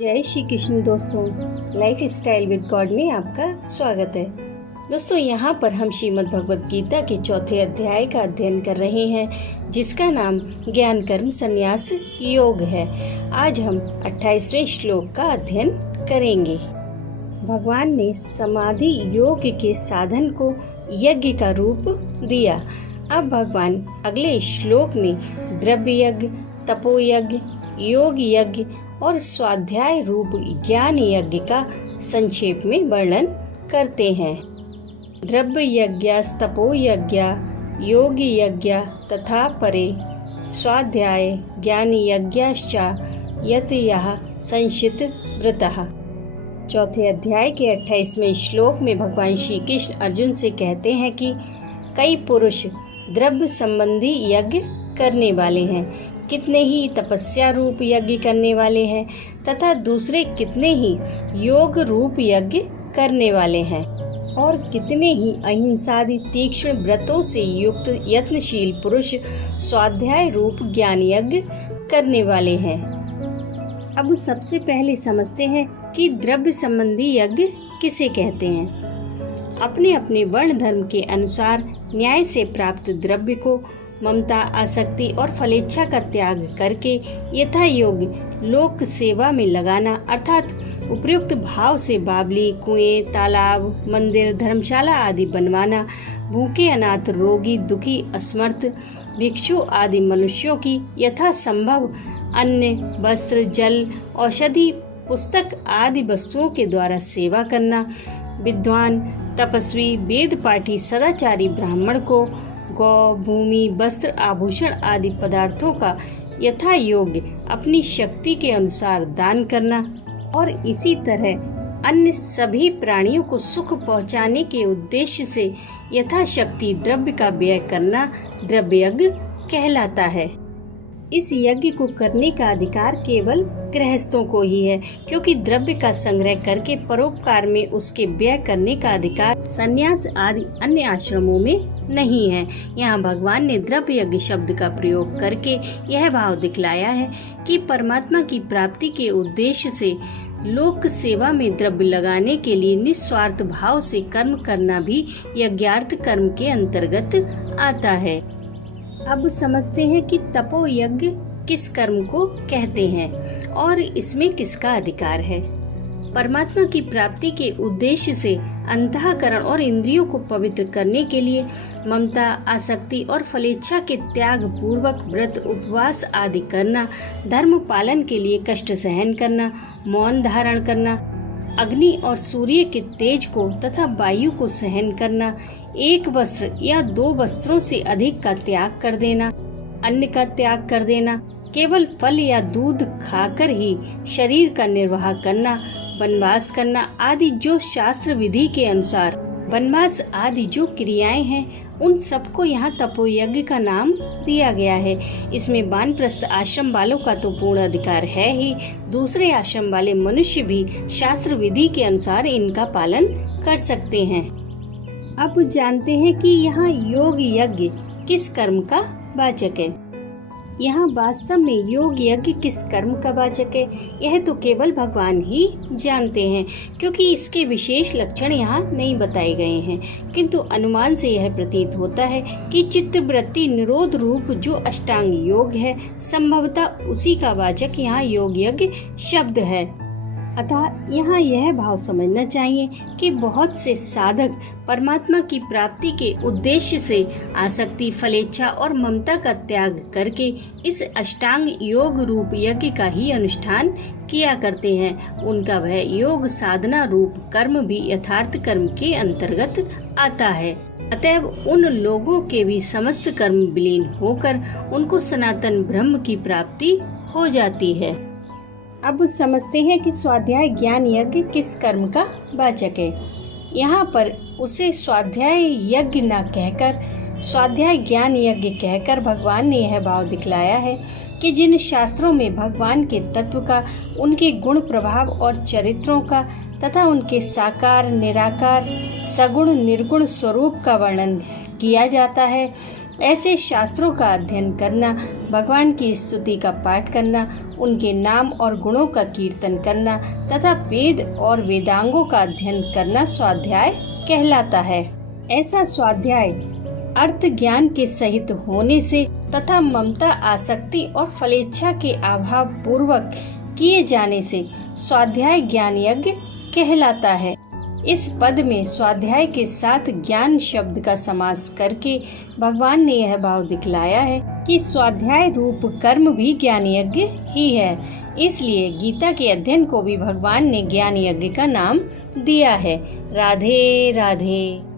जय श्री कृष्ण दोस्तों, life style with God में आपका स्वागत है। दोस्तों, यहाँ पर हम श्रीमद् भगवद गीता के चौथे अध्याय का अध्ययन कर रहे हैं, जिसका नाम ज्ञान कर्म संन्यास योग है। आज हम 28वें श्लोक का अध्ययन करेंगे। भगवान ने समाधि योग के साधन को यज्ञ का रूप दिया। अब भगवान अगले श्लोक में द्रव्य यज्ञ, तपो यज्ञ, योग यज्ञ और स्वाध्याय रूप ज्ञान यज्ञ का संक्षेप में वर्णन करते हैं। द्रव्य यज्ञ, तपो यज्ञ, योग यज्ञ तथा परे स्वाध्याय ज्ञान यज्ञश्च यत् यः संशित व्रतः। चौथे अध्याय के 28वें श्लोक में भगवान श्री कृष्ण अर्जुन से कहते हैं कि कई पुरुष द्रव्य संबंधी यज्ञ करने वाले हैं, कितने ही तपस्या रूप यज्ञ करने वाले हैं तथा दूसरे कितने ही योग रूप यज्ञ करने वाले हैं और कितने ही अहिंसादि तीक्ष्ण व्रतों से युक्त यत्नशील पुरुष स्वाध्याय रूप ज्ञान यज्ञ करने वाले हैं। अब सबसे पहले समझते हैं कि द्रव्य संबंधी यज्ञ किसे कहते हैं। अपने अपने वर्ण धर्म के अनुसार न्याय से प्राप्त द्रव्य को ममता, आसक्ति और फलेच्छा का त्याग करके यथा योग्य लोक सेवा में लगाना, अर्थात उपयुक्त भाव से बावली, कुएं, तालाब, मंदिर, धर्मशाला आदि बनवाना, भूखे, अनाथ, रोगी, दुखी, असमर्थ, भिक्षु आदि मनुष्यों की यथा संभव अन्न, वस्त्र, जल, औषधि, पुस्तक आदि वस्तुओं के द्वारा सेवा करना, विद्वान, तपस्वी, वेद पाठी, सदाचारी ब्राह्मण को गौ, भूमि, वस्त्र, आभूषण आदि पदार्थों का यथा योग्य अपनी शक्ति के अनुसार दान करना और इसी तरह अन्य सभी प्राणियों को सुख पहुंचाने के उद्देश्य से यथाशक्ति द्रव्य का व्यय करना द्रव्य यज्ञ कहलाता है। इस यज्ञ को करने का अधिकार केवल गृहस्थों को ही है, क्योंकि द्रव्य का संग्रह करके परोपकार में उसके व्यय करने का अधिकार संन्यास आदि अन्य आश्रमों में नहीं है। यहाँ भगवान ने द्रव्य यज्ञ शब्द का प्रयोग करके यह भाव दिखलाया है कि परमात्मा की प्राप्ति के उद्देश्य से लोक सेवा में द्रव्य लगाने के लिए निस्वार्थ भाव से कर्म करना भी यज्ञार्थ कर्म के अंतर्गत आता है। अब समझते हैं कि तपो यज्ञ किस कर्म को कहते हैं और इसमें किसका अधिकार है। परमात्मा की प्राप्ति के उद्देश्य से अंतःकरण और इंद्रियों को पवित्र करने के लिए ममता, आसक्ति और फलेच्छा के त्याग पूर्वक व्रत, उपवास आदि करना, धर्म पालन के लिए कष्ट सहन करना, मौन धारण करना, अग्नि और सूर्य के तेज को तथा वायु को सहन करना, एक वस्त्र या दो वस्त्रों से अधिक का त्याग कर देना, अन्न का त्याग कर देना, केवल फल या दूध खाकर ही शरीर का निर्वाह करना, वनवास करना आदि जो शास्त्र विधि के अनुसार वनवास आदि जो क्रियाएं हैं, उन सबको यहाँ तपोयज्ञ का नाम दिया गया है। इसमें वानप्रस्थ आश्रम वालों का तो पूर्ण अधिकार है ही, दूसरे आश्रम वाले मनुष्य भी शास्त्र विधि के अनुसार इनका पालन कर सकते हैं। अब जानते हैं कि यहाँ योग यज्ञ किस कर्म का वाचक है। यहाँ वास्तव में योग यज्ञ किस कर्म का वाचक है, यह तो केवल भगवान ही जानते हैं, क्योंकि इसके विशेष लक्षण यहाँ नहीं बताए गए हैं। किंतु अनुमान से यह प्रतीत होता है कि चित्तवृत्ति निरोध रूप जो अष्टांग योग है, संभवतः उसी का वाचक यहाँ योग यज्ञ शब्द है। अतः यहाँ यह भाव समझना चाहिए कि बहुत से साधक परमात्मा की प्राप्ति के उद्देश्य से आसक्ति, फलेच्छा और ममता का त्याग करके इस अष्टांग योग रूप यज्ञ का ही अनुष्ठान किया करते हैं। उनका वह योग साधना रूप कर्म भी यथार्थ कर्म के अंतर्गत आता है। अतएव उन लोगों के भी समस्त कर्म विलीन होकर उनको सनातन ब्रह्म की प्राप्ति हो जाती है। अब समझते हैं कि स्वाध्याय ज्ञान यज्ञ किस कर्म का वाचक है। यहाँ पर उसे स्वाध्याय यज्ञ न कहकर स्वाध्याय ज्ञान यज्ञ कहकर भगवान ने यह भाव दिखलाया है कि जिन शास्त्रों में भगवान के तत्व का, उनके गुण प्रभाव और चरित्रों का तथा उनके साकार, निराकार, सगुण, निर्गुण स्वरूप का वर्णन किया जाता है, ऐसे शास्त्रों का अध्ययन करना, भगवान की स्तुति का पाठ करना, उनके नाम और गुणों का कीर्तन करना तथा वेद और वेदांगों का अध्ययन करना स्वाध्याय कहलाता है। ऐसा स्वाध्याय अर्थ ज्ञान के सहित होने से तथा ममता, आसक्ति और फलेच्छा के अभाव पूर्वक किए जाने से स्वाध्याय ज्ञान यज्ञ कहलाता है। इस पद में स्वाध्याय के साथ ज्ञान शब्द का समास करके भगवान ने यह भाव दिखलाया है कि स्वाध्याय रूप कर्म भी ज्ञान यज्ञ ही है। इसलिए गीता के अध्ययन को भी भगवान ने ज्ञान यज्ञ का नाम दिया है। राधे राधे।